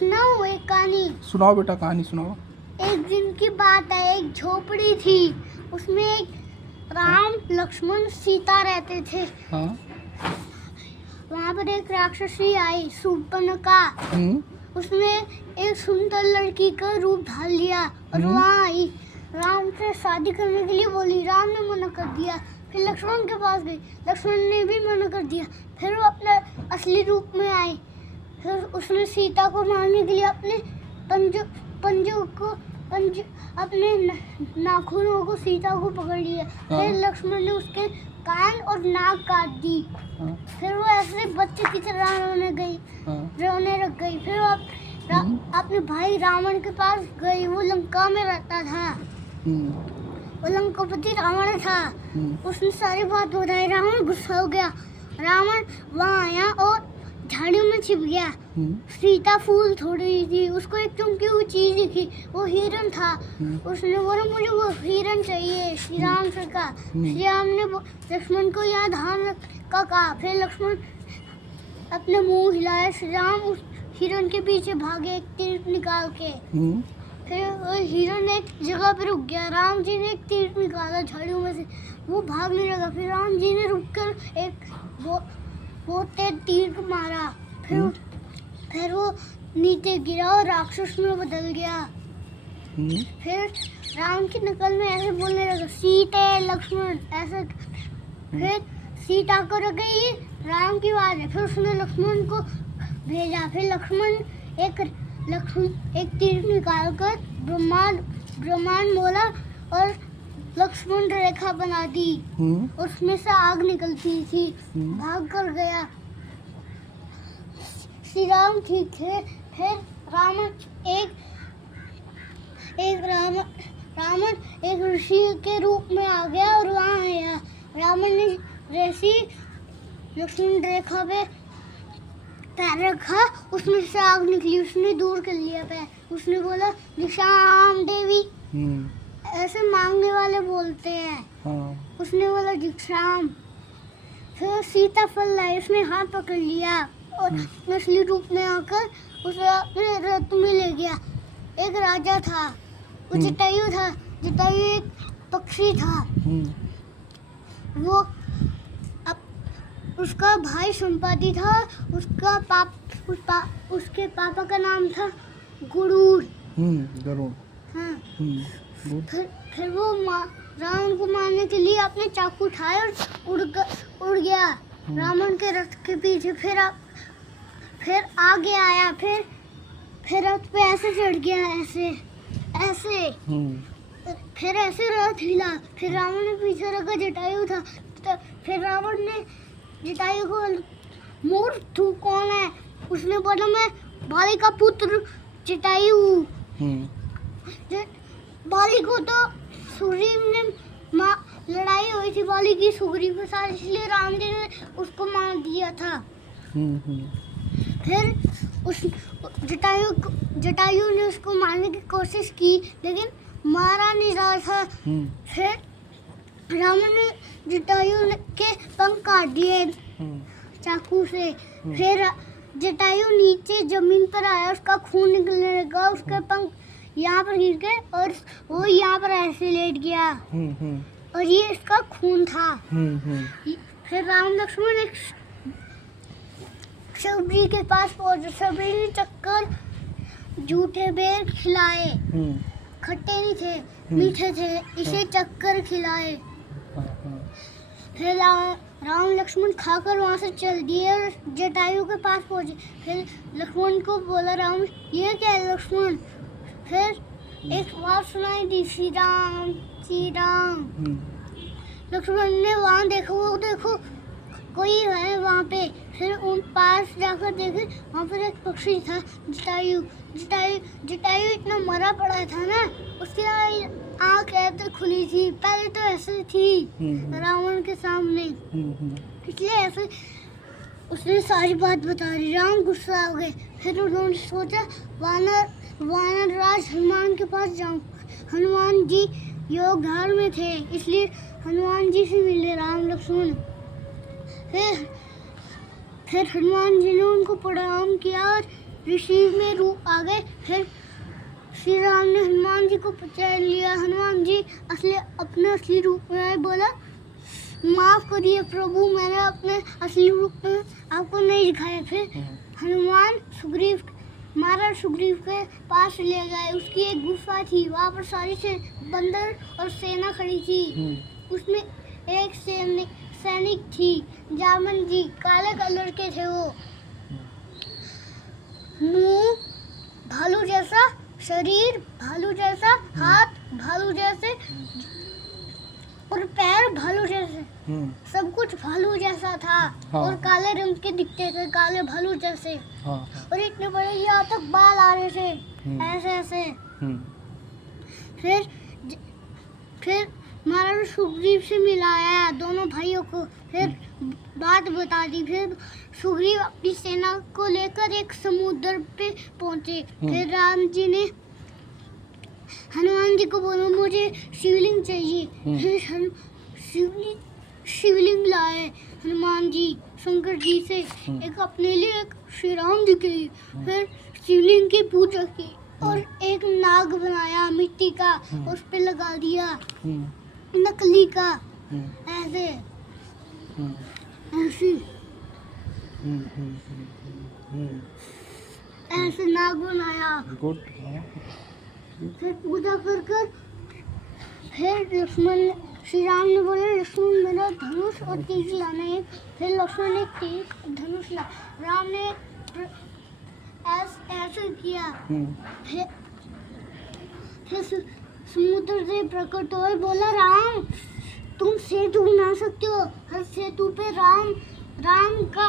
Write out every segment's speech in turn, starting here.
सुनाओ एक कहानी। सुनाओ बेटा, कहानी सुनाओ। एक दिन की बात है, एक झोपड़ी थी, उसमें एक राम लक्ष्मण सीता रहते थे। हाँ। वहाँ पर एक राक्षसी आई, शूर्पणखा। उसने एक सुंदर लड़की का रूप ढाल लिया और वहाँ आई, राम से शादी करने के लिए बोली। राम ने मना कर दिया। फिर लक्ष्मण के पास गई, लक्ष्मण ने भी मना कर दिया। फिर वो अपने असली रूप में आई। फिर उसने सीता को मारने के लिए अपने अपने नाखूनों को सीता को पकड़ लिया। फिर लक्ष्मण ने उसके कान और नाक काट दी। फिर वो ऐसे बच्चे की तरह रोने लग गई। फिर वो अपने भाई रावण के पास गई। वो लंका में रहता था, वो लंकापति रावण था। उसने सारी बात बताई। रावण गुस्सा हो गया। रावण वहाँ आया और झाड़ियों में छिप गया। सीता फूल तोड़ रही थी, उसको एक चमकी हुई चीज दिखी, वो हिरन था। उसने बोला मुझे वो हिरन चाहिए। श्री राम से कहा। श्री राम ने लक्ष्मण को यहाँ ध्यान का कहा। फिर लक्ष्मण अपने मुंह हिलाया। श्री राम उस हिरन के पीछे भागे एक तीर निकाल के। फिर वो हिरन एक जगह पे रुक गया। राम जी ने एक तीर निकाला झाड़ियों में से, वो भागने लगा। फिर राम जी ने रुककर एक वो तेज तीर को मारा। फिर वो नीचे गिरा और राक्षस में बदल गया। फिर राम की नकल में ऐसे बोलने लगा, सीता लक्ष्मण ऐसे। फिर सीता को लग गई राम की आवाज है। फिर उसने लक्ष्मण को भेजा। फिर लक्ष्मण एक तीर निकाल कर ब्रह्मांड बोला और लक्ष्मण रेखा बना दी। उसमें से आग निकलती थी, भाग कर गया। श्री राम ठीक है। फिर रावण एक ऋषि के रूप में आ गया और वहाँ आया। रावण ने ऋषि लक्ष्मण रेखा पे पैर रखा, उसमें से आग निकली। उसने दूर कर लिया पैर। उसने बोला निशाम देवी, ऐसे मांगने वाले बोलते हैं। उसने बोला दीक्षाम। फिर सीता फल लाई, उसने हाथ पकड़ लिया और असली रूप में आकर उसे अपने रथ में ले गया। एक राजा था, वो जटायु था। जटायु एक पक्षी था। वो उसका भाई संपाति था। उसके पापा का नाम था गरुड़। हाँ। फिर वो रावण को मारने के लिए अपने चाकू उठाए और उड़ गया रावण के रथ के पीछे। फिर आगे आया। फिर रथ पे ऐसे चढ़ गया, ऐसे। फिर ऐसे रथ हिला। फिर रावण ने पीछे रखा, जटायु था। फिर रावण ने जटायु को, मूर्ख तू कौन है? उसने बोला मैं बाली का पुत्र जटायु हूँ। बाली को तो सुग्रीव ने लड़ाई हुई थी बाली की सुग्रीव के साथ, इसलिए राम जी ने उसको मार दिया था। फिर उस जटायु ने उसको मारने की कोशिश की, लेकिन मारा नहीं जा था। फिर रावण ने जटायु के पंख काट दिए चाकू से। फिर जटायु नीचे जमीन पर आया, उसका खून निकलने लगा। उसके पंख यहाँ पर गिर गए और वो यहाँ पर ऐसे लेट गया और ये इसका खून था। फिर राम लक्ष्मण एक शबरी के पास पहुंचे। शबरी ने चक्कर जूठे बेर खिलाए, खट्टे नहीं थे, मीठे थे, इसे चक्कर खिलाए। फिर राम लक्ष्मण खाकर वहाँ से चल दिए और जटायु के पास पहुंचे। फिर लक्ष्मण को बोला राम, ये क्या है लक्ष्मण? फिर एक बात सुनाई दी, श्री राम श्री राम। लक्ष्मण ने वहाँ देखो, वो देखो कोई है वहाँ पे। फिर उन पास जाकर देखे, वहाँ पर एक पक्षी था, जटायु। जटायु इतना मरा पड़ा था ना, उसकी आँख ऐसे खुली थी, पहले तो ऐसे थी रावण के सामने, इसलिए ऐसे। उसने सारी बात बता दी। राम गुस्सा हो गए। फिर उन्होंने सोचा वानर राज हनुमान के पास जाऊं। हनुमान जी योगधार में थे, इसलिए हनुमान जी से मिले राम लक्ष्मण। फिर हनुमान जी ने उनको प्रणाम किया और ऋषि में रूप आ गए। फिर श्री राम ने हनुमान जी को पहचान लिया। हनुमान जी अपने असली रूप में आए, बोला माफ करिए प्रभु, मैंने अपने असली रूप में आपको नहीं दिखाया। फिर हनुमान महाराज सुग्रीव के पास ले गए। उसकी एक गुफा थी, वहाँ पर सारी से बंदर और सेना खड़ी थी। उसमें एक सैनिक थी, जामन जी, काले कलर के थे वो। मुंह भालू जैसा, शरीर भालू जैसा, हाथ भालू जैसे और पैर भालू जैसे, सब कुछ भालू जैसा था। हाँ। और काले रंग के दिखते थे, काले भालू जैसे। हाँ। और इतने बड़े यहाँ तक बाल आ रहे थे, ऐसे ऐसे। फिर महाराज सुग्रीव से मिलाया दोनों भाइयों को, फिर बात बता दी। फिर सुग्रीव अपनी सेना को लेकर एक समुद्र पे पहुंचे। फिर राम जी ने हनुमान जी को बोला मुझे शिवलिंग चाहिए। फिर शिवलिंग लाए हनुमान जी शंकर जी से, एक अपने लिए, एक श्री राम जी के लिए। फिर शिवलिंग की पूजा की और एक नाग बनाया मिट्टी का, उस पे लगा दिया नकली का, ऐसे ऐसे नाग बनाया। गुड। फिर पूजा कर फिर श्री राम ने बोला लक्ष्मण मेरा धनुष और तीर लाना है। फिर लक्ष्मण ने तीर धनुष ला, राम ने ऐसे किया। फिर समुद्र से प्रकट हुए, बोला राम तुम सेतु बना सकते हो, हर सेतु पे राम का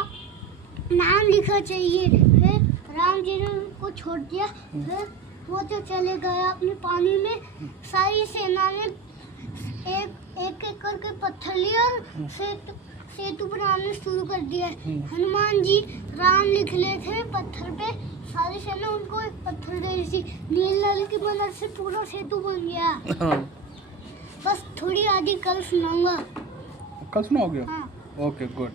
नाम लिखा चाहिए। फिर राम जी ने उनको छोड़ दिया। फिर वो तो चले गए अपने पानी में। सारी सेना ने एक करके पत्थर लिया और सेतु बनाने शुरू कर दिया। हनुमान जी राम लिख रहे थे पत्थर पे, सारी सेना उनको एक पत्थर दे रही थी। नील नल की मदद से पूरा सेतु बन गया। बस थोड़ी आगे कल सुनाऊंगा। कल सुनाओगे? हाँ। Okay good.